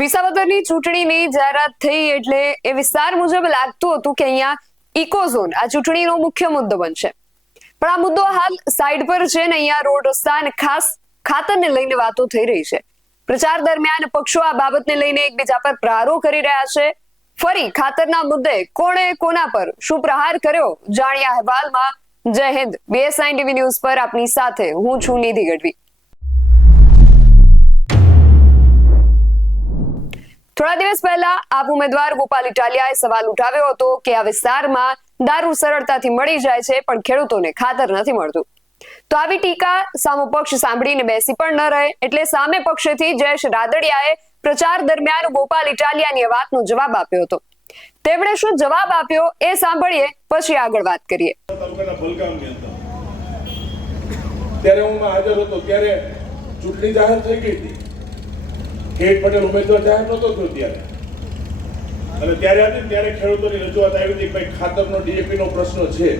વિસાવદરની ચૂંટણીની જાહેરાત થઈ એટલે એ વિસ્તાર મુજબ લાગતું હતું કે અહીંયા ઇકોઝોન આ ચૂંટણીનો મુખ્ય મુદ્દો બનશે, પણ આ મુદ્દો હાલ સાઈડ પર છે ને અહીંયા રોડ રસ્તા અને ખાસ ખાતરને લઈને વાતો થઈ રહી છે. પ્રચાર દરમિયાન પક્ષો આ બાબતને લઈને એકબીજા પર પ્રહારો કરી રહ્યા છે. ફરી ખાતરના મુદ્દે કોણે કોના પર શું પ્રહાર કર્યો જાણીએ અહેવાલમાં. જય હિન્દ. BSI TV ન્યૂઝ પર આપની સાથે હું છું નિધિ ગઢવી. થોડા દિવસ પહેલા આપ ઉમેદવાર ગોપાલ ઇટાલિયાએ સવાલ ઉઠાવ્યો હતો કે આ વિસ્તારમાં દારૂ સરળતાથી મળી જાય છે પણ ખેડૂતોને ખાતર નથી મળતું. તો આવી ટીકા સામો પક્ષ સાંભળીને બેસી પણ ન રહે એટલે સામે પક્ષેથી જયેશ રાદડિયાએ પ્રચાર દરમિયાન ગોપાલ ઇટાલિયાની વાતનો જવાબ આપ્યો હતો. તેમણે શું જવાબ આપ્યો એ સાંભળીએ, પછી આગળ વાત કરીએ. ત્યારે હું હાજર હતો ત્યારે ચૂંટણી જાહેર થઈ ગઈ હતી. ખેડ પટેલ ઉમેદવાર જાહેર નહોતો થયો ત્યારે, અને ત્યારે ખેડૂતોની રજૂઆત આવી હતી કે ભાઈ ખાતરનો DAP નો પ્રશ્ન છે,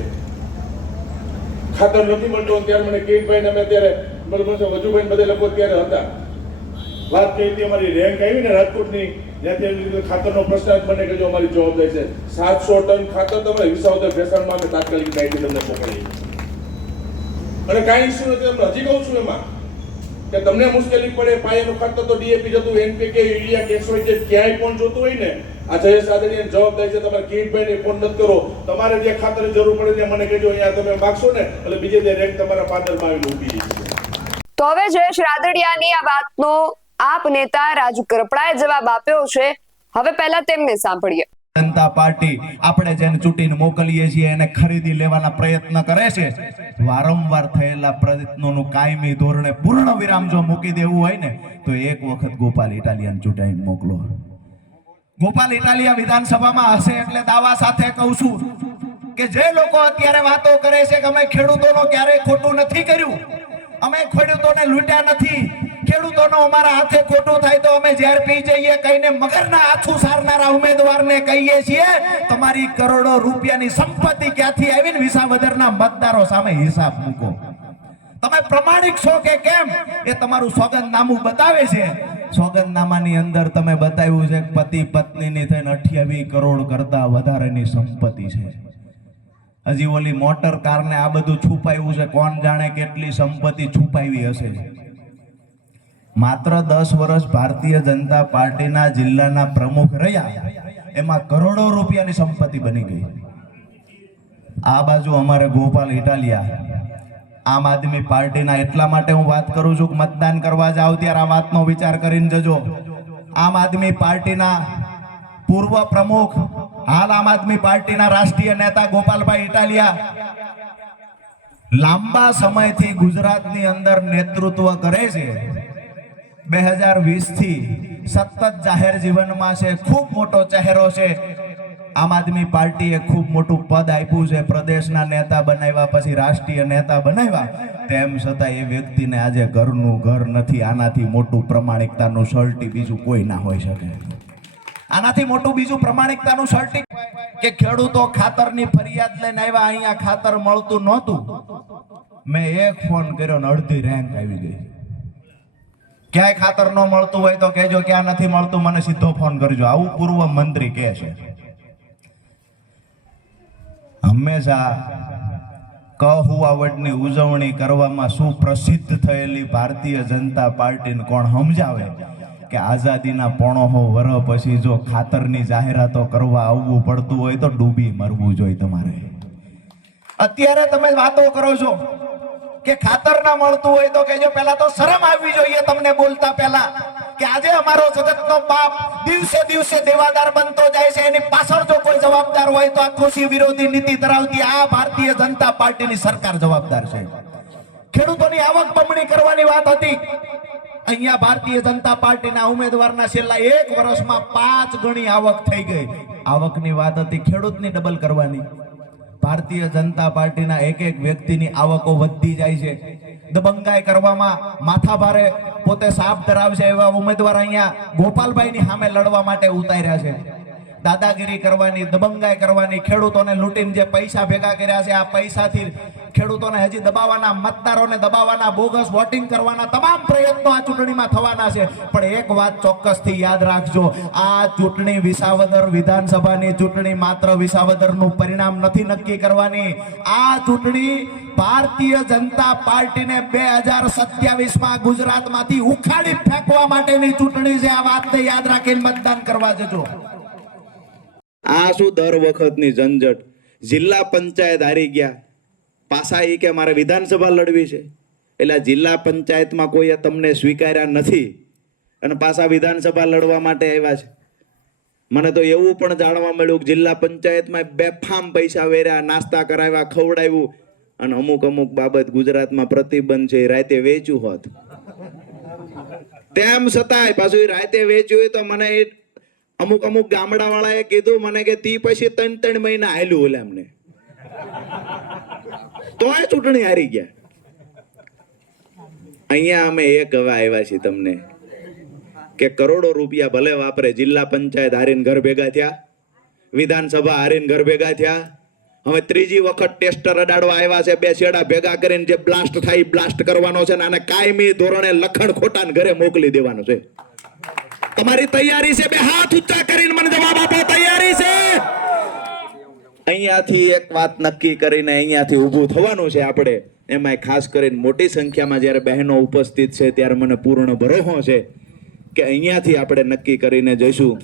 ખાતર નથી મળતું. ત્યારે મને કેતભાઈ ને અમે ત્યારે બરોબર છે વજુભાઈ બધે લોકો ત્યારે હતા, વાત કરી હતી અમારી રેન્ક આવી ને રાજકોટની, ત્યાંથી ખાતરનો પ્રશ્ન મને કહેજો અમારી જવાબદારી છે. 700 ટન ખાતર તમારે વિસાવદર ભેસાણમાં અમે તાત્કાલિક ગાઈડ તમને મોકલીએ, અને કાંઈ ઇસ્યુ નથી. તમને હજી કહું છું એમાં કે તમને મુશ્કેલી પડે, પાયાનું ખાતર તો DAP જતું, NPK, યુરિયા, કેસવાઈ ક્યાંય પણ જોતું હોય ને, આ જયેશ રાદડિયાની જવાબદારી છે. તમારે કિરીટભાઈને ફોન નથી કરો, તમારે જે ખાતરની જરૂર પડે ત્યાં મને કહેજો, અહીંયા તમે માગશો ને એટલે બીજે તે રેન્ક તમારા પાદરમાં આવીને ઊભી છે. તો હવે જયેશ રાદડિયાની આ વાતનો આપ નેતા રાજુ કરપડાએ જવાબ આપ્યો છે. હવે પહેલા તેમને સાંભળીએ. જનતા પાર્ટી આપણે જેને ચૂંટીને મોકલીએ છીએ એને ખરીદી લેવાના પ્રયત્ન કરે છે. વારંવાર થયેલા પ્રયત્નોનું કાયમી ધોરણે પૂર્ણ વિરામ જો મૂકી દેવું હોય ને તો એક વખત ગોપાલ ઇટાલિયાને ચૂંટાઈને મોકલો. ગોપાલ ઇટાલિયા વિધાનસભામાં હશે એટલે દાવા સાથે કહું છું કે જે લોકો અત્યારે વાતો કરે છે કે અમે ખેડૂતોનો ક્યારેય ખોટું નથી કર્યું, અમે ખેડૂતોને લૂંટ્યા નથી, ખેડૂતોનો અમારા હાથે ખોટું થાય તો અમે ઝેર પી જઈએ કહીને મગરના આછું સારનારા ઉમેદવારને કહીએ છીએ તમારી કરોડો રૂપિયાની સંપત્તિ ક્યાંથી આવીને વિસાવદરના મતદારો સામે હિસાબ મૂકો. તમે પ્રમાણિક છો કે કેમ એ તમારું સોગંદનામું બતાવે છે. સોગંદનામાની અંદર તમે બતાવ્યું છે કે પતિ પત્નીની થઈને 28 કરોડ કરતા વધારેની સંપત્તિ છે. હજી ઓલી મોટર કારને આ બધું છુપાયું છે, કોણ જાણે કેટલી સંપત્તિ છુપાવી હશે. માત્ર 10 વર્ષ ભારતીય જનતા પાર્ટીના જિલ્લાના પ્રમુખ રહ્યા, એમાં કરોડો રૂપિયાની સંપત્તિ બની ગઈ. આ બાજુ અમારે ગોપાલ ઇટાલિયા આમ આદમી પાર્ટીના, એટલા માટે હું વાત કરું છું કે મતદાન કરવા જાવ ત્યારે આ વાતનો વિચાર કરીને જજો. આમ આદમી પાર્ટીના પૂર્વ પ્રમુખ, હાલ આમ આદમી પાર્ટીના રાષ્ટ્રીય નેતા ગોપાલભાઈ ઇટાલિયા લાંબા સમયથી ગુજરાતની અંદર નેતૃત્વ કરે છે. 2020 થી સતત જાહેર જીવનમાં છે, ખૂબ મોટો ચહેરો છે. આમ આદમી પાર્ટીએ ખૂબ મોટું પદ આપ્યું છે, પ્રદેશના નેતા બનાવ્યા, પછી રાષ્ટ્રીય નેતા બનાવ્યા. તેમ છતાં એ વ્યક્તિને આજે ઘરનું ઘર નથી. આનાથી મોટું પ્રમાણિકતાનું સર્ટી બીજું કોઈ ના હોઈ શકે. આનાથી મોટું બીજું પ્રમાણિકતાનું સર્ટી કે ખેડૂતો ખાતરની ફરિયાદ લઈને આવ્યા, અહીંયા ખાતર મળતું નહોતું. મેં એક ફોન કર્યો ને અડધી રેન્ક આવી ગઈ. ક્યાંય ખાતર ન મળતું હોય તો કહેજો, ક્યાં નથી મળતું મને સીધો ફોન કરજો. આવું પૂર્વ મંત્રી કહે છે. હંમેશા કહુઆવડની ઉજવણી કરવામાં સુપ્રસિદ્ધ થયેલી ભારતીય જનતા પાર્ટીને કોણ સમજાવે કે આઝાદીના 95 વર્ષ પછી જો ખાતરની જાહેરાતો કરવા આવવું પડતું હોય તો ડૂબી મરવું જોઈએ તમારે. અત્યારે તમે વાતો કરો છો કે ખાતર ના મળતું હોય તો કહેજો, પહેલા તો શરમ આવવી જોઈએ તમને બોલતા પહેલા કે આજે અમારો જગતનો બાપ દિવસે દિવસે દેવાદાર બનતો જાય છે. એની પાછળ જો કોઈ જવાબદાર હોય તો આ કૃષિ વિરોધી નીતિ ધરાવતી આ ભારતીય જનતા પાર્ટીની સરકાર જવાબદાર છે. ખેડૂતોની આવક બમણી કરવાની વાત હતી. અહીંયા ભારતીય જનતા પાર્ટીના ઉમેદવારના છેલ્લા 1 વર્ષમાં 5 ગણી આવક થઈ ગઈ. આવકની વાત હતી, ખેડૂતની ડબલ કરવાની. ભારતીય જનતા પાર્ટીના એક વ્યક્તિની આવકો વધતી જાય છે. દબંગાઈ કરવામાં માથાભારે પોતે સાપ ધરાવશે એવા ઉમેદવાર અહીંયા ગોપાલભાઈની સામે લડવા માટે ઉતાર્યા છે. દાદાગીરી કરવાની, દબંગાઈ કરવાની, ખેડૂતોને લૂંટીને જે પૈસા ભેગા કર્યા છે આ પૈસાથી ખેડૂતોને હજી દબાવવાના, મતદારોને દબાવવાના, બોગસ વોટિંગ કરવાના તમામ પ્રયત્નો આ ચૂંટણીમાં થવાના છે. પણ એક વાત ચોક્કસથી યાદ રાખજો, આ ચૂંટણી વિસાવદર વિધાનસભાની ચૂંટણી માત્ર વિસાવદરનું પરિણામ નથી નક્કી કરવાની. આ ચૂંટણી ભારતીય જનતા પાર્ટીને 2027માં ગુજરાતમાંથી ઉખાડી ફેંકવા માટેની ચૂંટણી છે. આ વાતને યાદ રાખીને મતદાન કરવા જજો. આ શું દર વખતની ઝંઝટ, જિલ્લા પંચાયત હારી ગયા, પાછા એ કે મારે વિધાનસભા લડવી છે, એટલે જિલ્લા પંચાયતમાં કોઈએ તમને સ્વીકાર્યા નથી અને પાછા વિધાનસભા લડવા માટે આવ્યા છે. મને તો એવું પણ જાણવા મળ્યું કે જિલ્લા પંચાયતમાં બેફામ પૈસા વેર્યા, નાસ્તા કરાવ્યા, ખવડાવ્યું, અને અમુક બાબત ગુજરાતમાં પ્રતિબંધ છે, રાતે વેચ્યું હોત. તેમ છતાંય પાછું રાતે વેચ્યું હોય તો મને અમુક ગામડા વાળાએ કીધું મને કે તી પછી 3 મહિના હાલ્યું ઓલા અમને, તોય ચૂંટણી હારી ગયા. અહીંયા અમે એક હવે આવ્યા છીએ તમને કે કરોડો રૂપિયા ભલે વાપરે, જિલ્લા પંચાયત હારીને ઘર ભેગા થયા, વિધાનસભા હારીને ઘર ભેગા થયા, હવે ત્રીજી વખત ટેસ્ટર અડાડવા આવ્યા છે. 2 છેડા ભેગા કરીને જે બ્લાસ્ટ થાય બ્લાસ્ટ કરવાનો છે અને કાયમી ધોરણે લખણ ખોટાને ઘરે મોકલી દેવાનો છે. તમારી તૈયારી છે? 2 હાથ ઊંચા કરીને મને જવાબ આપો, તૈયારી છે? અહીંયાથી એક વાત નક્કી કરીને અહીંયાથી ઊભું થવાનું છે આપણે. એમાં ખાસ કરીને મોટી સંખ્યામાં જ્યારે બહેનો ઉપસ્થિત છે ત્યારે મને પૂર્ણ ભરોસો છે કે અહીંયાથી આપણે નક્કી કરીને જઈશું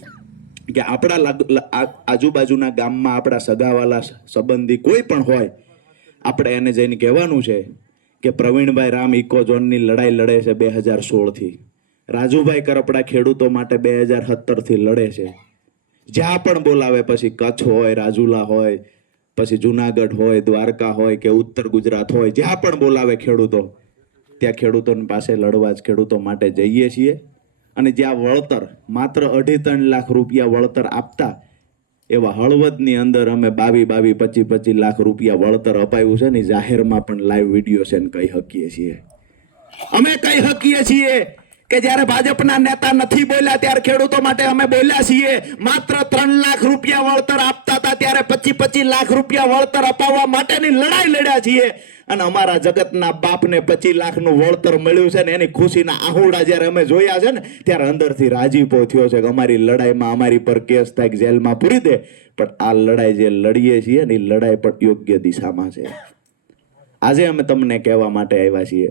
કે આપણા આજુબાજુના ગામમાં આપણા સગાવાલા સંબંધી કોઈ પણ હોય, આપણે એને જઈને કહેવાનું છે કે પ્રવીણભાઈ રામ ઇકો ઝોનની લડાઈ લડે છે 2016થી, રાજુભાઈ કરપડા ખેડૂતો માટે 2017થી લડે છે. જ્યાં પણ બોલાવે, પછી કચ્છ હોય, રાજુલા હોય, પછી જુનાગઢ હોય, દ્વારકા હોય કે ઉત્તર ગુજરાત હોય, જ્યાં પણ બોલાવે ખેડૂતો, ત્યાં ખેડૂતોની પાસે લડવા જ ખેડૂતો માટે જઈએ છીએ. અને જ્યાં વળતર માત્ર 2.5-3 લાખ રૂપિયા વળતર આપતા એવા હળવદની અંદર અમે 22-25 લાખ રૂપિયા વળતર અપાયું છે ને, જાહેરમાં પણ લાઈવ વિડીયો છે ને કહી શકીએ છીએ. અમે કહી શકીએ છીએ કે જ્યારે ભાજપના નેતા નથી બોલ્યા ત્યારે ખેડૂતો માટે અમે બોલ્યા છીએ. માત્ર 3 લાખ રૂપિયા વળતર આપતા હતા ત્યારે 25 લાખ રૂપિયા વળતર અપાવવા માટેની લડાઈ લડ્યા છીએ. અને અમારા જગતના બાપને 25 લાખનું વળતર મળ્યું છે ને એની ખુશીના આહુડા જ્યારે અમે જોયા છે ને ત્યારે અંદરથી રાજીપો થયો છે કે અમારી લડાઈમાં અમારી પર કેસ થાય, જેલમાં પૂરી દે, પણ આ લડાઈ જે લડીએ છીએ ને એ લડાઈ પણ યોગ્ય દિશામાં છે. આજે અમે તમને કહેવા માટે આવ્યા છીએ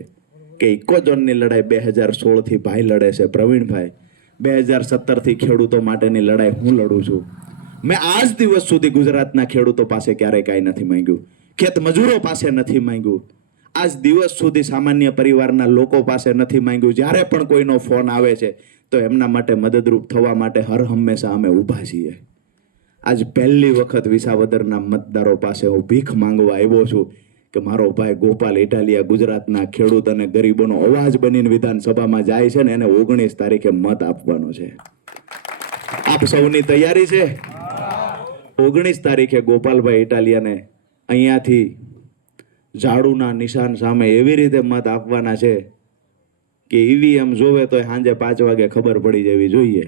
કે ઇકોઝોનની લડાઈ 2016થી ભાઈ લડે છે, પ્રવીણભાઈ. 2017થી ખેડૂતો માટેની લડાઈ હું લડું છું. મેં આજ દિવસ સુધી ગુજરાતના ખેડૂતો પાસે ક્યારેય કાંઈ નથી માંગ્યું, ખેત મજૂરો પાસે નથી માંગ્યું, આજ દિવસ સુધી સામાન્ય પરિવારના લોકો પાસે નથી માંગ્યું. જ્યારે પણ કોઈનો ફોન આવે છે તો એમના માટે મદદરૂપ થવા માટે હર હંમેશા અમે ઊભા છીએ. આજ પહેલી વખત વિસાવદરના મતદારો પાસે હું ભીખ માંગવા આવ્યો છું કે મારો ભાઈ ગોપાલ ઇટાલિયા ગુજરાતના ખેડૂત અને ગરીબોનો અવાજ બનીને વિધાનસભામાં જાય છે ને એને 19 તારીખે મત આપવાનો છે. આપ સૌની તૈયારી છે? 19 તારીખે ગોપાલભાઈ ઇટાલિયાને અહીંયાથી ઝાડુના નિશાન સામે એવી રીતે મત આપવાના છે કે ઈવીએમ જોવે તો સાંજે 5 વાગે ખબર પડી જવી જોઈએ.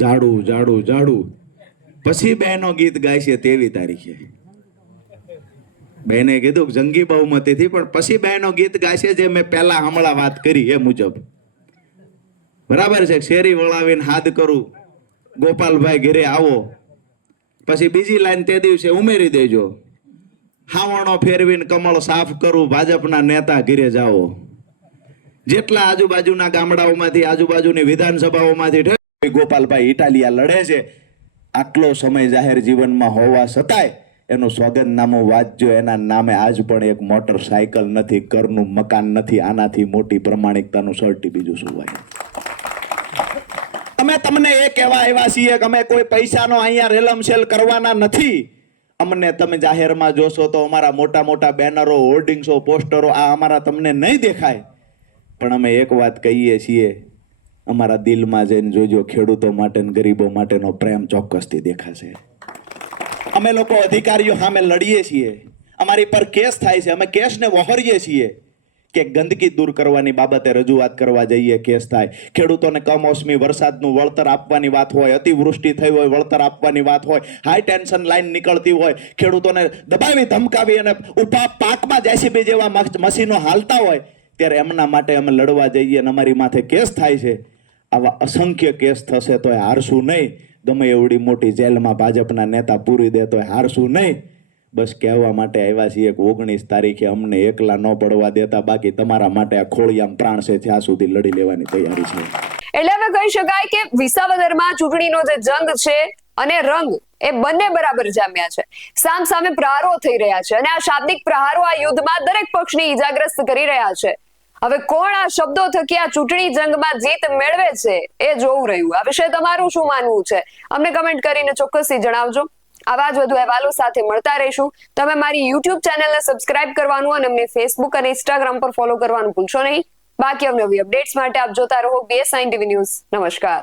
ઝાડુ ઝાડુ ઝાડુ. પછી બહેનો ગીત ગાય છે 23 તારીખે. બહેને કીધું જંગી બહુમતીથી, પણ પછી બહેનો ગીત ગાશે જે મેં પહેલા હમણાં વાત કરી એ મુજબ. બરાબર છે? શેરી વળાવીને હાથ કરું, ગોપાલભાઈ ઘરે આવો, પછી બીજી લાઈન તે દિવસે ઉમેરી દેજો, હાવણો ફેરવીને કમળ સાફ કરું, ભાજપના નેતા ઘરે જાઓ. જેટલા આજુબાજુના ગામડાઓમાંથી, આજુબાજુની વિધાનસભાઓમાંથી ગોપાલભાઈ ઇટાલિયા લડે છે. આટલો સમય જાહેર જીવનમાં હોવા છતાંય એનું સોગંદનામું વાંચજો, એના નામે આજ પણ એક મોટરસાયકલ નથી, ઘરનું મકાન નથી. આનાથી મોટી પ્રમાણિકતાનું સર્ટી બીજું શું હોય? અમે તમને એ કહેવા આવ્યા છીએ કે અમે કોઈ પૈસાનો અહીંયા રેલમસેલ કરવાના નથી. અમને તમે જાહેરમાં જોશો તો અમારા મોટા મોટા બેનરો, હોર્ડિંગ્સો, પોસ્ટરો આ અમારા તમને નહીં દેખાય, પણ અમે એક વાત કહીએ છીએ, અમારા દિલમાં જઈને જોજો, ખેડૂતો માટે ગરીબો માટેનો પ્રેમ ચોક્કસથી દેખાશે. અમે લોકો અધિકારીઓ સામે લડીએ છીએ, અમારી પર કેસ થાય છે, અમે કેસને વહોરીએ છીએ કે ગંદકી દૂર કરવાની બાબતે રજૂઆત કરવા જઈએ કેસ થાય, ખેડૂતોને કમોસમી વરસાદનું વળતર આપવાની વાત હોય, અતિવૃષ્ટિ થઈ હોય વળતર આપવાની વાત હોય, હાઈ ટેન્શન લાઈન નીકળતી હોય, ખેડૂતોને દબાવી ધમકાવી અને ઊભા પાકમાં જેસીબી જેવા મશીનો હાલતા હોય, ત્યારે એમના માટે અમે લડવા જઈએ અને અમારી માથે કેસ થાય છે. આવા અસંખ્ય કેસ થશે તોય હારશું નહીં. ગમે એવડી મોટી જેલમાં ભાજપના નેતા પૂરી દે તોય હારશું નહીં. બસ કહેવા માટે આવ્યા છીએ કે 19 તારીખે અમને એકલા ન પડવા દેતા, બાકી તમારા માટે આ ખોળિયામ પ્રાણ છે ત્યાં સુધી લડી લેવાની તૈયારી છે. એટલે હવે કહી શકાય કે વિસાવદરમાં ચૂંટણીનો જે જંગ છે અને રંગ એ બંને બરાબર જામ્યા છે. સામ સામે પ્રહારો થઈ રહ્યા છે અને આ શાબ્દિક પ્રહારો આ યુદ્ધમાં દરેક પક્ષને ઈજાગ્રસ્ત કરી રહ્યા છે. હવે કોણ આ શબ્દો થકી આ ચૂંટણી જંગમાં જીત મેળવે છે એ જોવું રહ્યું. આ વિશે તમારું શું માનવું છે અમને કમેન્ટ કરીને ચોક્કસથી જણાવજો. આવા જ વધુ અહેવાલો સાથે મળતા રહીશું. તમે મારી YouTube ચેનલને સબસ્ક્રાઇબ કરવાનું અને અમને Facebook અને Instagram પર ફોલો કરવાનું ભૂલશો નહીં. બાકી અવનવી અપડેટ્સ માટે આપ જોતા રહો BS9 TV ન્યૂઝ. નમસ્કાર.